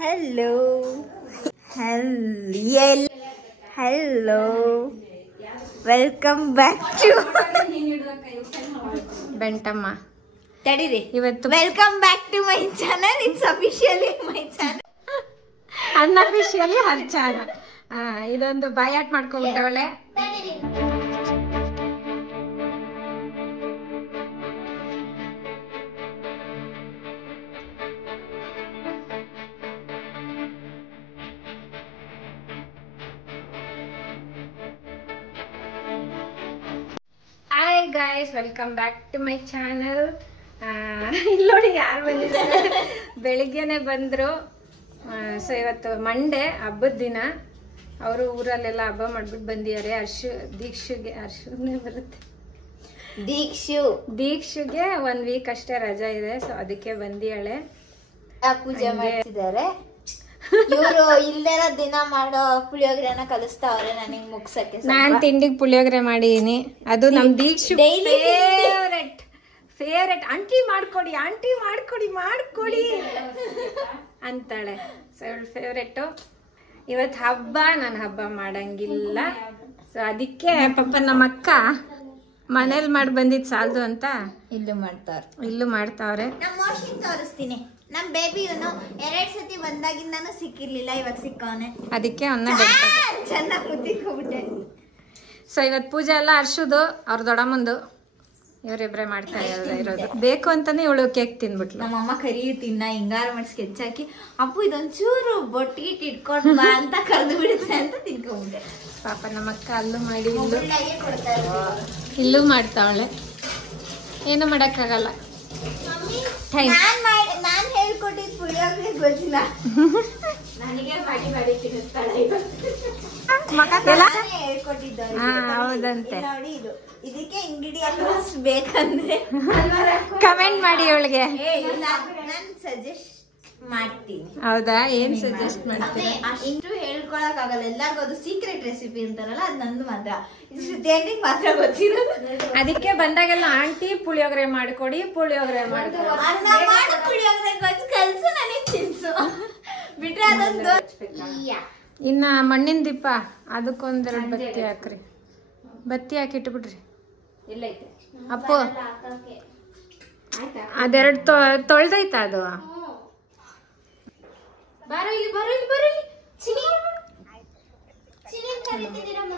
Hello. Hello. Welcome back to ಬೆಂಟಮ್ಮ. ತಡೀರಿ. ಇವತ್ತು welcome back to my channel. It's officially my channel. Unofficially her channel. ಇದೊಂದು ಬಯಾಟ್ ಮಾಡ್ಕೊಂಡ್ಬಿಟ್ಟವಳೆ. Hi guys, welcome back to my channel. ಇಲ್ಲಿ ನೋಡಿ ಯಾರು ಬಂದಿದ್ದಾರೆ. ಬೆಳಿಗ್ಗೆನೆ ಬಂದ್ರು. ಸೊ ಇವತ್ತು ಮಂಡೇ, ಹಬ್ಬದ ದಿನ. ಅವರು ಊರಲ್ಲೆಲ್ಲ ಹಬ್ಬ ಮಾಡ್ಬಿಟ್ಟು ಬಂದಿದ್ದಾರೆ. ಹರ್ಷುಗೆ ಬರುತ್ತೆ. ದೀಕ್ಷುಗೆ 1 ವೀಕ್ ಅಷ್ಟೇ ರಜಾ ಇದೆ. ಸೊ ಅದಕ್ಕೆ ಬಂದಿಯಾಳೆ. ಪೂಜೆ ಮಾಡ್ತಿದ್ದಾರೆ. ಇವರು ಇಲ್ದೇನ ದಿನ ಮಾಡೋ ಪುಳಿಯೋಗರೆನ ಕಲಿಸ್ತಾವ್ರೆ ನನಗೆ ಮುಗ್ಸಕ್ಕೆ. ನಾನ್ ತಿಂಡಿಗೆ ಪುಳಿಯೋಗರೆ ಮಾಡಿದೀನಿ. ಅದು ನಮ್ ದೀಕ್ಷು ಫೇವ್ರೆಟ್. ಆಂಟಿ ಮಾಡ್ಕೊಡಿ ಅಂತಾಳೆ. So favourite. ಇವತ್ತು ಹಬ್ಬ, ನಾನು ಹಬ್ಬ ಮಾಡಂಗಿಲ್ಲ. ಸೊ ಅದಕ್ಕೆ ಪಾಪ ನಮ್ಮ ಅಕ್ಕ ಮನೇಲಿ ಮಾಡಿ ಬಂದಿದ್ ಸಾಲದು ಅಂತ ಇಲ್ಲೂ ಮಾಡ್ತಾವ್ರೆ. ನಮ್ಮ ಮೋಷನ್ ತೋರಿಸ್ತೀನಿ. ನಮ್ ಬೇಬಿ ಇವನು 2 ಸತಿ ಬಂದಾಗಿಂದಾನು ಸಿಕ್ಕಿರ್ಲಿಲ್ಲ, ಇವಾಗ ಸಿಕ್ಕವನೆ. ಅದಕ್ಕೆ ಚೆನ್ನಾಗಿ ಮುದ್ದಿಕ್ಕೋಬಿಟ್ಟೆ. ಸೊ ಇವತ್ತು ಪೂಜೆ ಎಲ್ಲ ಹರ್ಷುದು, ಅವ್ರ ದೊಡ್ಡಮ್ಮಂದು, ಇವರಿಬ್ರೆ ಮಾಡ್ತಾ ಇರೋದು. ಬೇಕು ಅಂತಾನೆ ಇವಳು ಕೇಕ್ ತಿನ್ಬಿಟ್ಲು. ನಮ್ಮಮ್ಮ ಕರಿಯುತ್ತಿನ್ನ ಹಿಂಗಾರ ಮಾಡಿ ಸ್ಕೆಚ್ ಹಾಕಿ, ಅಪ್ಪು ಇದೊಂಚೂರು ಬೊಟ್ಟಿಗಿಟ್ಟು ಇಟ್ಕೊಂಡ್ ಬಾ ಅಂತ ಕರೆದು ಬಿಡುತ್ತೆ ಅಂತ ತಿನ್ಕೊಂಡ್ಬಿಟ್ಟೆ. ಪಾಪ ನಮ್ಮ ಅಕ್ಕ ಅಲ್ಲೂ ಮಾಡಿ ಇಲ್ಲೂ ಮಾಡ್ತಾವಳೆ. ಏನು ಮಾಡಕ್ಕಾಗಲ್ಲ. ನಾನ್ ಹೇಳ್ಕೊಟ್ಟಿದ್ ಪುಳಿಯೋಗರೆ ಗೊತ್ತಿಲ್ಲ. ನನಗೆ ಮಾಡಿ ತಿನ್ನಿಸ್ತಾಳೆ. ಹೌದಂತೆ. ನೋಡಿ, ಇದಕ್ಕೆ ಇಂಗ್ರೀಡಿಯಂಟ್ಸ್ ಬೇಕಂದ್ರೆ ಕಮೆಂಟ್ ಮಾಡಿ ಅವಳಿಗೆ. ನಾನು ಸಜೆಸ್ಟ್ ಮಾಡ್ತೀನಿ. ಹೌದಾ? ಏನ್ ಸಜೆಸ್ಟ್ ಮಾಡ್ತೀನಿ? ಅಷ್ಟು ಹೇಳ್ಕೊಳಕ್ ಆಗಲ್ಲ. ಎಲ್ಲಾರ್ಗು ಅದು ಸೀಕ್ರೆಟ್ ರೆಸಿಪಿ ಅಂತಾರಲ್ಲ, ಅದು ನಂದು ಮಾತ್ರ. ಇದು ಶ್ರುತಿಗೆ ಮಾತ್ರ ಗೊತ್ತಿರೋದು. ಅದಕ್ಕೆ ಬಂದಾಗೆಲ್ಲ ಆಂಟಿ ಪುಳಿಯೋಗರೆ ಮಾಡ್ಕೊಡಿ ಪುಳಿಯೋಗರೆ ಪುಳಿಯೋಗರೆ ಕಲ್ಸು, ನನಗೆ ತಿನ್ಸು ಬಿಟ್ರೆ ಅದೊಂದು. ಇನ್ನ ಮಣ್ಣಿನ ದೀಪ, ಅದಕ್ಕೊಂದೆರಡು ಬತ್ತಿ ಹಾಕ್ರಿ. ಬತ್ತಿ ಹಾಕಿ ಇಟ್ಬಿಡ್ರಿ. ಅಪ್ಪು ಅದೆರಡು ತೊಳ್ದೈತ ಅದು? ಬರೋ ಇಲ್ಲಿ ಚಿನಿ ಕರೀತಿದ್ದೀರಮ್ಮ.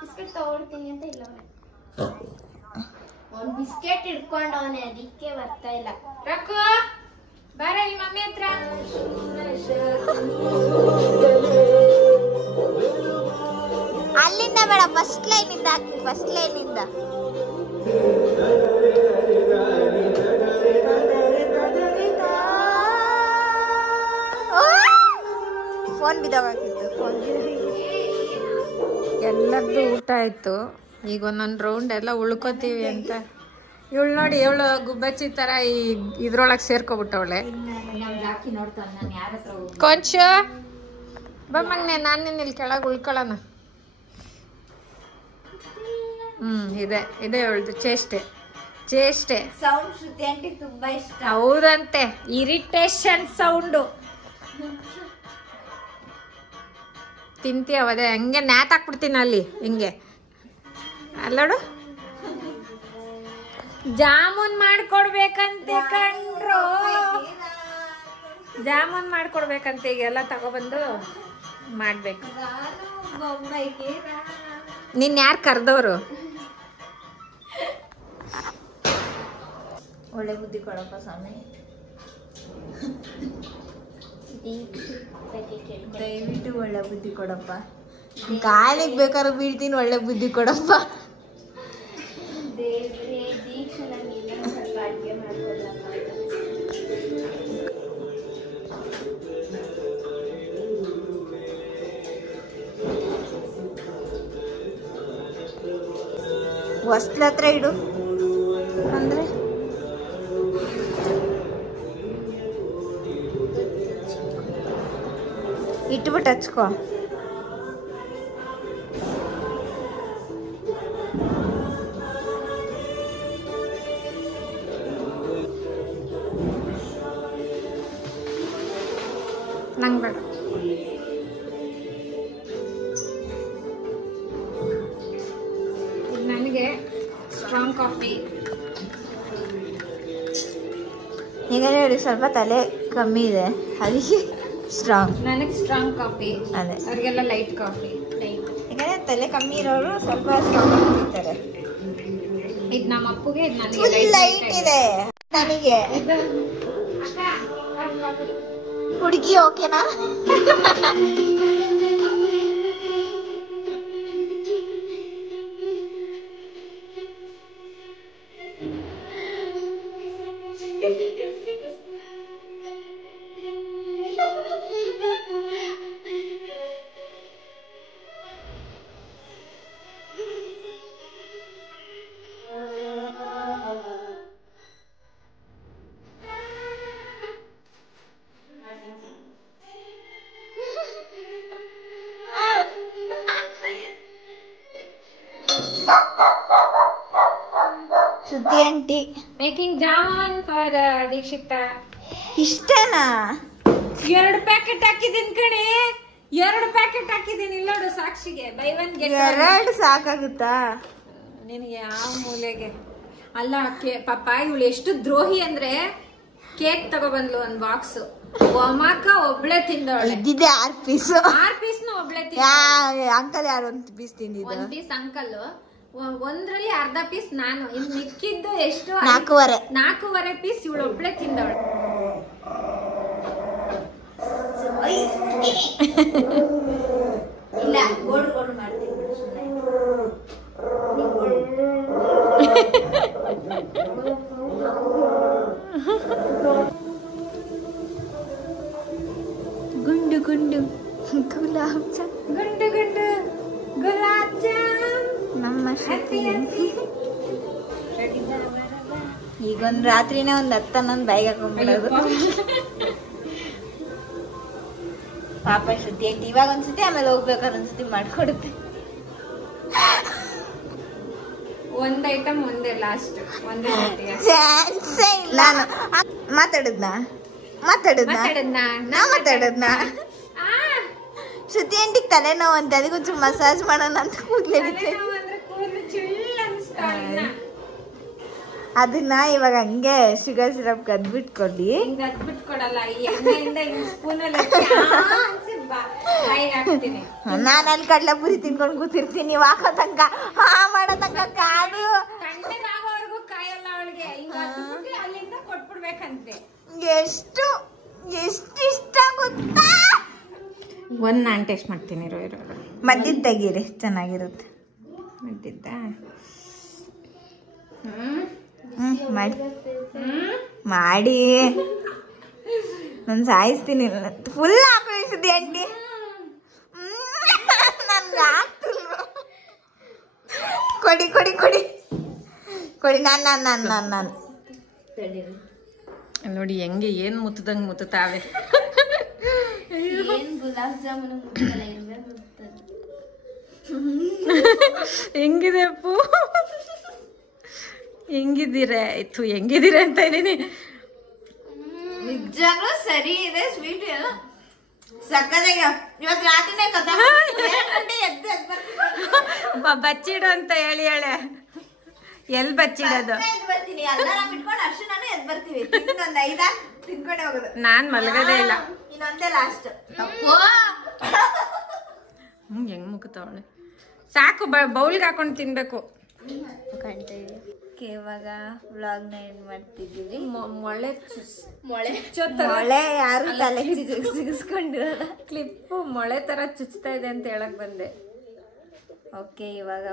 ಬಿಸ್ಕೆಟ್ ತಗೊಳ್ತೀನಿ ಅಂತ ಇಲ್ಲ. ಅವ್ನು ಬಿಸ್ಕೆಟ್ ಇಟ್ಕೊಂಡವನೆ, ಅದಕ್ಕೆ ಬರ್ತಾ ಇಲ್ಲ. ರಕ್ಕು ಬಾರ ಇಲ್ಲಿ ಮಮ್ಮಿ ಹತ್ರ. ಅಲ್ಲಿಂದ ಬೇಡ, ಫಸ್ಟ್ ಲೈನಿಂದ ಹಾಕ್ತೀನಿ. ಫಸ್ಟ್ ಲೈನಿಂದ ಫೋನ್ ಬಿದ್ದೋಗಿತ್ತು. ಎಲ್ಲರದ್ದು ಊಟ ಆಯ್ತು. ಈಗ ಒಂದೊಂದು ರೌಂಡ್ ಎಲ್ಲ ಉಳ್ಕೋತೀವಿ ಅಂತ. ಇವಳು ನೋಡಿ, ಇವಳು ಗುಬ್ಬಚ್ಚಿ ತರ ಇದ್ರೊಳಗೆ ಸೇರ್ಕೊಬಿಟ್ಟವಳೆ. ಕೊಂಚ ಬಮ್ಮಂಗ್ನೆ, ನಾನು ಇಲ್ಲಿ ಕೆಳಗೆ ಉಳ್ಕೊಳ್ಳೋಣ. ಇದೆ ಇವಳ್ದು ಚೇಷ್ಟೆ. ಸೌಂಡ್ ಶ್ರುತಿ ಆಂಟಿ ತುಂಬಾ ಇಷ್ಟ. ಹೌದಂತೆ, ಇರಿಟೇಷನ್ ಸೌಂಡು. ತಿಂತೀವದೆ ಹಂಗೆ ನ್ಯಾತಾಕ್ಬಿಡ್ತೀನಿ ಅಲ್ಲಿ ಹಿಂಗೆ. ಅಲ್ಲೋಡು, ಜಾಮೂನ್ ಮಾಡ್ಕೊಡ್ಬೇಕಂತೆ ಕಂಡ್ರು. ಜಾಮೂನ್ ಮಾಡ್ಕೊಡ್ಬೇಕಂತೆ. ಈಗೆಲ್ಲ ತಗೊಬಂದು ಮಾಡ್ಬೇಕು. ನಿನ್ ಯಾರು ಕರ್ದವ್ರು? ಒಳ್ಳೆ ಬುದ್ಧಿ ಕೊಡಪ್ಪ ಸ್ವಾಮಿ. ದಯವಿಟ್ಟು ಒಳ್ಳೆ ಬುದ್ಧಿ ಕೊಡಪ್ಪ. ಕಾಲಿಗೆ ಬೇಕಾದ್ರೆ ಬೀಳ್ತೀನಿ, ಒಳ್ಳೆ ಬುದ್ಧಿ ಕೊಡಪ್ಪ. ಹೊಸ್ಲ ಹತ್ರ ಇಡು ಅಂದ್ರೆ ಇಟ್ಬಿಟ್ಟು ಹಚ್ಕೋ. ನಂಗೆ ಬೇಡ. ನನಗೆ ಸ್ಟ್ರಾಂಗ್ ಕಾಫಿ. ಈಗ ನೋಡಿ ಸ್ವಲ್ಪ ತಲೆ ಕಮ್ಮಿ ಇದೆ ಅದಕ್ಕೆ ಸ್ಟ್ರಾಂಗ್. ನನಗೆ ಸ್ಟ್ರಾಂಗ್ ಕಾಫಿ, ಅದೇ ಅವ್ರಿಗೆಲ್ಲ ಲೈಟ್ ಕಾಫಿ. ಈಗ ತಲೆ ಕಮ್ಮಿ ಇರೋರು ಸ್ವಲ್ಪ ಸ್ಟ್ರಾಂಗ್ ಆಗ್ತಿರ್ತಾರೆ. ಇದು ನಮ್ಮ ಅಪ್ಪಗೆ, ಇದು ನನಗೆ ಲೈಟ್ ಇದೆ. ನನಗೆ ಹುಡುಗಿ ಓಕೆನಾ? ಸುದ್ದಿ aunty making jamun for Dikshita. ಇಷ್ಟನಾ? 2 ಪ್ಯಾಕೆಟ್ ಹಾಕಿದೀನಿ ಕಣೆ, 2 ಪ್ಯಾಕೆಟ್ ಹಾಕಿದೀನಿ. ನೋಡು ಸಾಕ್ಷಿಗೆ ಬೈ ಒನ್ ಗೆಟ್ 2 ಸಾಕಾಗುತ್ತಾ ನಿನಗೆ? ಯಾವ ಮೂಲೆಗೆ ಅಲ್ಲ. ಪಾಪ ಇವಳು ಎಷ್ಟು ದ್ರೋಹಿ ಅಂದ್ರೆ, ಕೇಕ್ ತಗೊಬಂದ್ಲು 1 ಬಾಕ್ಸ್. ಒಮ್ಮಕ್ಕ ಒಬ್ಳೆ ತಿಂದವಳೆ. ಇದ್ದಿದ್ದೆ 6 ಪೀಸ್. 6 ಪೀಸ್ನು ಒಬ್ಳೆ ತಿಂದ. ಅಂಕಲ್ ಯಾರು 1 ಪೀಸ್ ತಿಂದಿದ್ದು? 1 ಪೀಸ್ ಅಂಕಲ್, ಒಂದ್ರಲ್ಲಿ ಅರ್ಧ ಪೀಸ್ ನಾನು. ಇನ್ ಮಿಕ್ಕಿದ್ದು ಎಷ್ಟು? 4.5 ಪೀಸ್ ಇವಳು ಒಬ್ಳೆ ತಿಂದವಳು. ಇಲ್ಲ ಗೋಡ್ ಗೋಡ್ ಮಾಡ್ತೀನಿ. ಗುಂಡು ಗುಂಡು ಗುಲಾಬ್ ಜಾಮ್, ಗುಂಡು ಗುಂಡು ಗುಲಾಬ್ ಜಾಮ್ ನಮ್ಮ ಈಗೊಂದ್ ರಾತ್ರಿನೇ 10-11 ಬೈಕ್ ಹಾಕೊಂಡ್ಬಿಡೋದು. ಪಾಪ ಶ್ರುತಿ ಆಂಟಿ ಇವಾಗ ಒಂದ್ಸತಿ, ಆಮೇಲೆ ಹೋಗ್ಬೇಕಾದ್ರೆ ಒಂದ್ಸತಿ ಮಾಡ್ಕೊಡುತ್ತೆ. ಒಂದ್ ಐಟಮ್ ಒಂದೇ ಲಾಸ್ಟ್, ಒಂದೇ ಚಾನ್ಸೇ ಇಲ್ಲ. ನಾನು ಮಾತಾಡದ್ನಾ ಶ್ರುತಿ ಆಂಟಿಗೆ ತಲೆನೋವು ಅಂತ, ಅದಕ್ಕೊಂಚೂರು ಮಸಾಜ್ ಮಾಡೋಣ ಅಂತ ಕೂದ್ಲಿರುತ್ತೆ. ಅದನ್ನ ಇವಾಗ ಹಂಗೆ ಶುಗರ್ ಸಿರಪ್ ಕದ್ಬಿಟ್ಕೊಡಿ. ಕೊಡಲ್ಲ, ನಾನು ಅಲ್ಲಿ ಕಡ್ಲೆಪುರಿ ತಿನ್ಕೊಂಡು ಕೂತಿರ್ತೀನಿ. ನೀವು ಹಾಕೋ ತನಕ ಮಾಡೋ ತನಕ ಕಾದು ಕಾಯಲ್ಲ ಅವಳಿಗೆ. ಅಲ್ಲಿಂದ ಕೊಟ್ಬಿಡ್ಬೇಕಂತೆ. ಎಷ್ಟು ಇಷ್ಟ ಗೊತ್ತಾ? ಒಂದ್ ನಾನು ಟೇಸ್ಟ್ ಮಾಡ್ತೀನಿ. ಮದ್ದಿದ್ ತೆಗೀರಿ, ಚೆನ್ನಾಗಿರುತ್ತೆ. ಮದ್ದಿದ್ದ ಮಾಡಿ ನಾನು ಸಾಯಿಸ್ತೀನಿ. Full ಹಾಕಳಿಸಿದ್ದೆ aunty. ನನ್ಗೆ ಆಗ್ತಿಲ್ವ? ಕೊಡಿ ನಾನು ನೋಡಿ ಹೆಂಗೆ ಏನ್ ಮುತ್ತದಂಗ್ ಮುತ್ತಾವೆ. ಗುಲಾಬ್ ಜಾಮೂನ್ ಹೆಂಗಿದೆ ಅಪ್ಪು? ಹೆಂಗಿದ್ದೀರ ಅಂತ ಇದೀನಿ. ನಿಜಾನು ಸರಿ ಇದೆ. ಸ್ವೀಟ್ ಎಲ್ಲ ಸಕ್ಕತ್ತಾಗಿ. ಇವತ್ತು ರಾತ್ರಿನೇ ಬಚ್ಚಿಡು ಅಂತ ಹೇಳಿ ಎಲ್ಲಿ ಬಚ್ಚಿಡೋದು? ಬರ್ತೀನಿ ಎಲ್ಲ ಬಿಟ್ಕೊಂಡು ಅಷ್ಟು ನಾನು ಎದ್ ಬರ್ತೀವಿ. ಇನ್ನೊಂದು 5 ತಿನ್ಕೊಂಡೆ ಹೋಗೋದು. ನಾನ್ ಮಲಗದೇ ಇಲ್ಲ. ಇನ್ನೊಂದೇ ಲಾಸ್ಟ್. ಹೆಂಗ್ ಮುಗ್ತಾವಳೆ. ಸಾಕು, ಬೌಲ್ಗೆ ಹಾಕೊಂಡು ತಿನ್ಬೇಕು. ಇವಾಗ ವ್ಲಾಗ್ನ ಏನ್ ಮಾಡ್ತಿದ್ದೀವಿ? ಮೊಳೆ ಯಾರು ತಲೆ ಸಿಗಿಸ್ಕೊಂಡಿರಲ್ಲ. ಕ್ಲಿಪ್ಪು ಮೊಳೆ ತರ ಚುಚ್ತಾ ಇದೆ ಅಂತ ಹೇಳಕ್ ಬಂದೆ. ಓಕೆ, ಇವಾಗ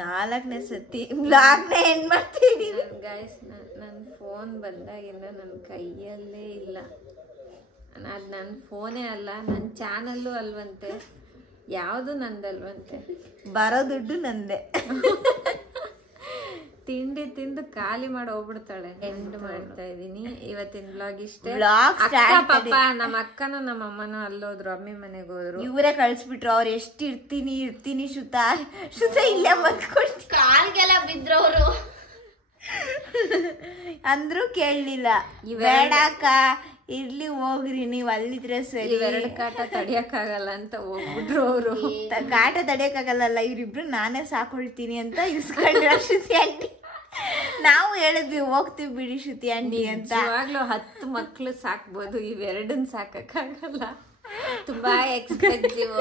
4ನೇ ಸತಿ ವ್ಲಾಗ್ನ ಏನ್ ಮಾಡ್ತಿದ್ದೀವಿ ಗೈಸ್. ನನ್ನ ಫೋನ್ ಬಂದಾಗಿಂದ ನನ್ನ ಕೈಯಲ್ಲೇ ಇಲ್ಲ. ಅದು ನನ್ನ ಫೋನೇ ಅಲ್ಲ, ನನ್ನ ಚಾನಲ್ಲು ಅಲ್ವಂತೆ, ಯಾವುದು ನಂದಲ್ವಂತೆ. ಬರೋ ದುಡ್ಡು ನಂದೆ. ತಿಂಡಿ ತಿಂದು ಖಾಲಿ ಮಾಡಿ ಹೋಗ್ಬಿಡ್ತಾಳೆ. ಎಂಡ್ ಮಾಡ್ತಾ ಇದೀನಿ ಇವತ್ತಿನ ಬ್ಲಾಗ್ ಇಷ್ಟೇ. ಪಾಪ ನಮ್ಮ ಅಕ್ಕನೂ ನಮ್ಮ ಅಮ್ಮನೂ ಅಲ್ಲೋದ್ರು, ಅಮ್ಮಿ ಮನೆಗೆ ಹೋದ್ರು. ಇವರೇ ಕಳ್ಸ್ಬಿಟ್ರು. ಅವ್ರು ಎಷ್ಟು ಇರ್ತೀನಿ ಶ್ರುತ ಇಲ್ಲೇ ಮಲ್ಕೊಳ್ತಿ. ಕಾಲ್ಗೆಲ್ಲ ಬಿದ್ರು ಅವರು. ಅಂದ್ರೂ ಕೇಳಲಿಲ್ಲ. ಬೇಡಕ್ಕ ಇರ್ಲಿ ಹೋಗ್ರಿ ನೀವ್ ಅಲ್ಲಿದ್ರೆ ಸರಿ. ಇವೆರಡು ಕಾಟ ತಡಿಯಕ್ಕಾಗಲ್ಲ ಅಂತ ಹೋಗ್ಬಿಟ್ರು ಅವರು. ಕಾಟ ತಡಿಯಕ್ಕಾಗಲ್ಲ ಇವ್ರಿಬ್ರು ನಾನೇ ಸಾಕೊಳ್ತೀನಿ ಅಂತ ಇಸ್ಕೊಂಡ್ರ ಶ್ರುತಿ ಆಂಟಿ. ನಾವು ಹೇಳಿದ್ವಿ ಹೋಗ್ತೀವಿ ಬಿಡಿ ಶ್ರುತಿ ಆಂಟಿ ಅಂತ. ಇವಾಗ್ಲೂ 10 ಮಕ್ಳು ಸಾಕ್ಬೋದು, ಇವೆರಡನ್ ಸಾಕಕ್ಕಾಗಲ್ಲ, ತುಂಬಾ ಎಕ್ಸ್ಪೆನ್ಸಿವ್.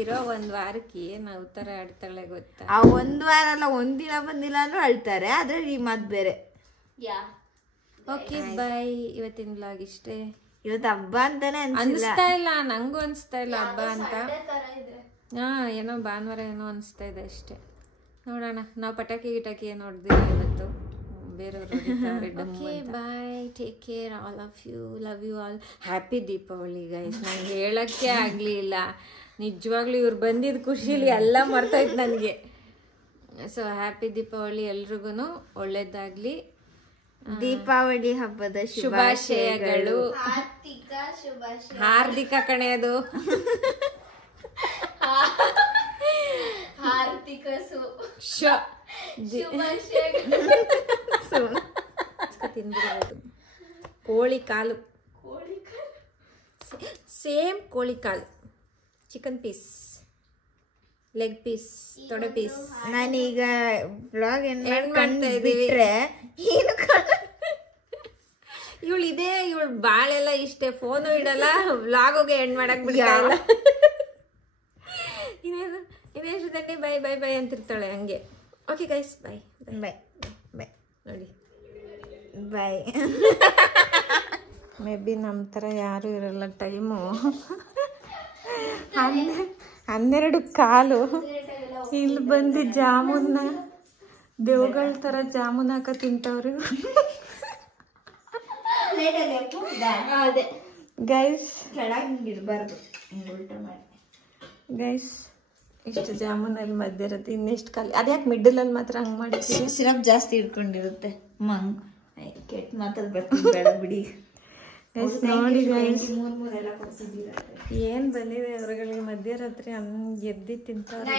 ಇರೋ 1 ವಾರಕ್ಕೆ ಏನ್ ಅವತಾರ ಆಡ್ತಾಳೆ ಗೊತ್ತಾ? ಆ 1 ವಾರ ಅಲ್ಲ, 1 ದಿನ ಬಂದಿಲ್ಲ ಅಂದ್ರೂ ಅಳ್ತಾರೆ. ಆದ್ರೆ ಈ ಮಾತ್ ಬೇರೆ. Okay bye. ಇವತ್ತಿನ ಬ್ಲಾಗ್ ಇಷ್ಟೇ. ಇವತ್ತು ಹಬ್ಬ ಅಂತಾನೆ ಅನ್ಸ್ತಾ ಇಲ್ಲ, ನಂಗೂ ಅನ್ಸ್ತಾ ಇಲ್ಲ ಹಬ್ಬ ಅಂತ. ಏನೋ ಭಾನುವಾರ ಏನೋ ಅನ್ಸ್ತಾ ಇದೆ ಅಷ್ಟೇ. ನೋಡೋಣ. ನಾವು ಪಟಾಕಿ ಗಿಟಾಕಿ ಏನು ಹೊಡೆದಿಲ್ಲ ಇವತ್ತು, ಬೇರೆಯವರು bye. Take care all of you. Love you all. Happy Deepavali guys. ನಂಗೆ ಹೇಳಕ್ಕೆ ಆಗಲಿಲ್ಲ ನಿಜವಾಗ್ಲೂ. ಇವ್ರು ಬಂದಿದ್ದ ಖುಷಿಲಿ ಎಲ್ಲ ಮರ್ತೋಯ್ತು ನನಗೆ. ಸೊ ಹ್ಯಾಪಿ ದೀಪಾವಳಿ ಎಲ್ರಿಗೂ ಒಳ್ಳೇದಾಗ್ಲಿ. ದೀಪಾವಳಿ ಹಬ್ಬದ ಶುಭಾಶಯಗಳು. ಹಾರ್ದಿಕ ಕಣೆಯದು. ಕೋಳಿ ಕಾಲು, ಸೇಮ್ ಕೋಳಿ ಕಾಲು, ಚಿಕನ್ ಪೀಸ್, ಲೆಗ್ ಪೀಸ್, ತೊಡೆ ಪೀಸ್. ನಾನೀಗ ಬ್ಲಾಗ್ ಮಾಡ್ತಾ ಇದೀವಿ. ಇವಳು ಬಾಳೆಲ್ಲ ಇಷ್ಟೇ, ಫೋನು ಇಡಲ್ಲ, ವ್ಲಾಗೋಗೆ ಎಂಡ್ ಮಾಡಕ್ ಬಿಡಲ್ಲ. ಇನ್ನೇಷ್ಟು ತಂಡಿ ಬೈ ಬೈ ಬೈ ಅಂತಿರ್ತಾಳೆ ಹಂಗೆ. Okay guys, bye bye bye. ನೋಡಿ ಬೈ. ಮೇ ಬಿ ನಮ್ಮ ಥರ ಯಾರು ಇರಲ್ಲ. ಟೈಮು 12 ಇಲ್ಲಿ ಬಂದು ಜಾಮೂನ್ನ ದೇವ್ಗಳ ಥರ ಜಾಮೂನ್ ಹಾಕ ತಿಂತವ್ರು ಗೈಸ್. ಗೈಸ್ ಇಷ್ಟು ಜಾಮೂನಲ್ಲಿ ಮಧ್ಯ ಇರುತ್ತೆ, ಇನ್ನೆಷ್ಟು ಖಾಲಿ. ಅದ್ಯಾಕೆ ಮಿಡ್ಡಲಲ್ಲಿ ಮಾತ್ರ ಹಂಗೆ ಮಾಡಿರ್ತೀವಿ? ಸಿರಪ್ ಜಾಸ್ತಿ ಇಟ್ಕೊಂಡಿರುತ್ತೆ. ಕೆಟ್ಟ ಮಾತಲ್ಲಿ ಬರ್ತೀನಿ, ಬೇಡ ಬಿಡಿ. ನೋಡಿ ಗೈಸ್ ಏನ್ ಬಂದಿದೆ ಹೊರಗಡೆ ಮಧ್ಯರಾತ್ರಿ ಹಂಗೆ ಎದ್ದಿ ತಿಂತಾರೆ.